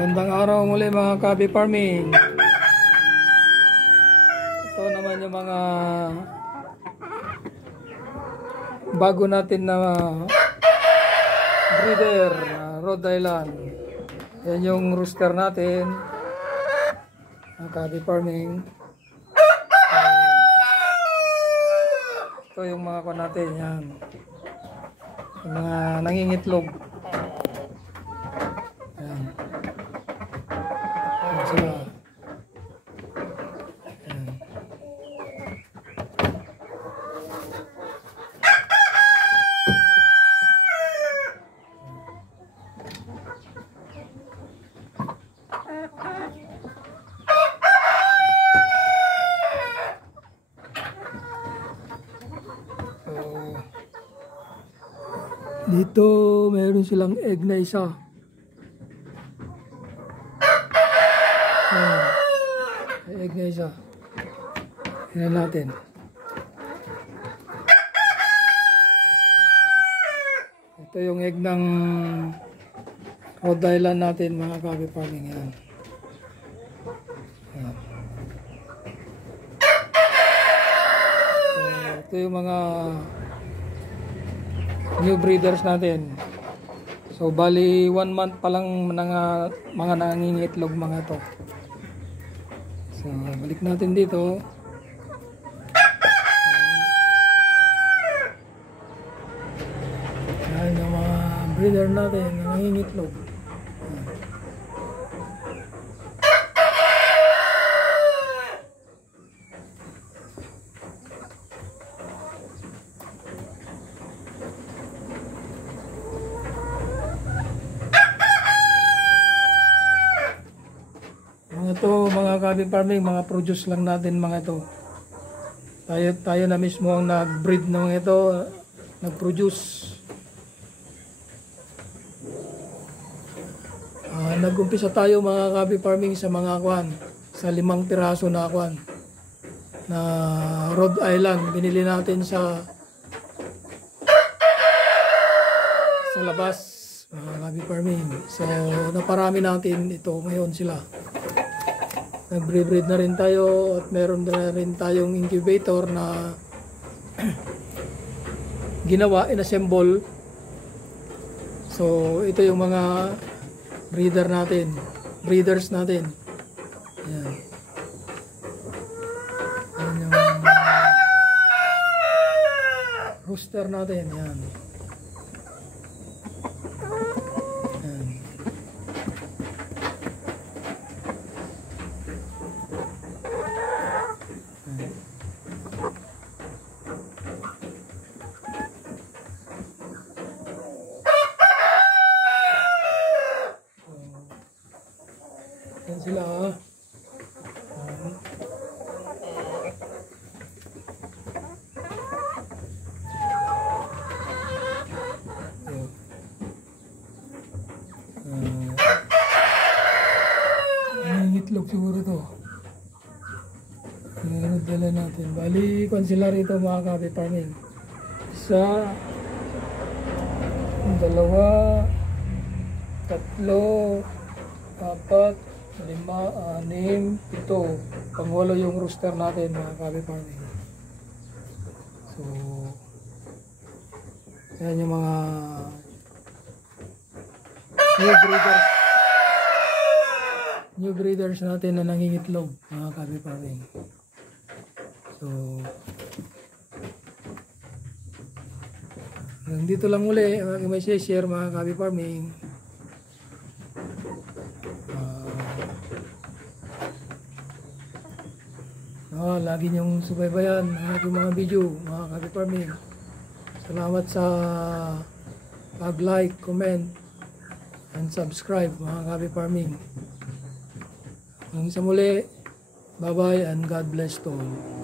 Magandang araw muli mga Kabi Farming. Ito naman yung mga bago natin na breeder, Rhode Island. Yan yung rooster natin mga Kabi Farming. Ito yung mga ko natin, yan yung mga nangingitlog. Ayan. Ayan sila. Ayan. Dito mayroon silang egg na isa. Egg na isa. Tingnan natin. Ito yung egg ng Rhode Island natin mga Kabi Farming. Yan. Yan. Ito yung mga new breeders natin. So bali 1 month pa lang mga nangingitlog mga to. So balik natin dito. Ayan yung mga breeder natin na nangingitlog. Ito mga Kabi Farming, mga produce lang natin mga ito. Tayo na mismo ang nag-breed ng ito, nag-produce. Nag-umpisa tayo mga Kabi Farming sa mga kwan, sa 5 piraso na kwan na Rhode Island. Binili natin sa labas mga Kabi Farming. So naparami natin ito ngayon sila. Nag-breed na rin tayo at meron na rin tayong incubator na ginawa, inassemble. So ito yung mga breeders natin. Ayan. Ayan yung rooster natin. Ayan. Yan sila. Itlog siguro to. Ngayon dala natin. Bali, kung sila rito mga Kabi Farming. 1, 2, 3, 4, 5, 6, 7. Pangwalo yung rooster natin mga Kabi Farming. So yan yung mga new breeders natin na nangingitlog mga Kabi Farming. So dito lang uli may share mga Kabi Farming. Lagi niyong subaybayan ang aking mga video mga Kabi Farming. Salamat sa pag-like, comment and subscribe mga Kabi Farming. Hanggang sa muli, bye bye and God bless to all.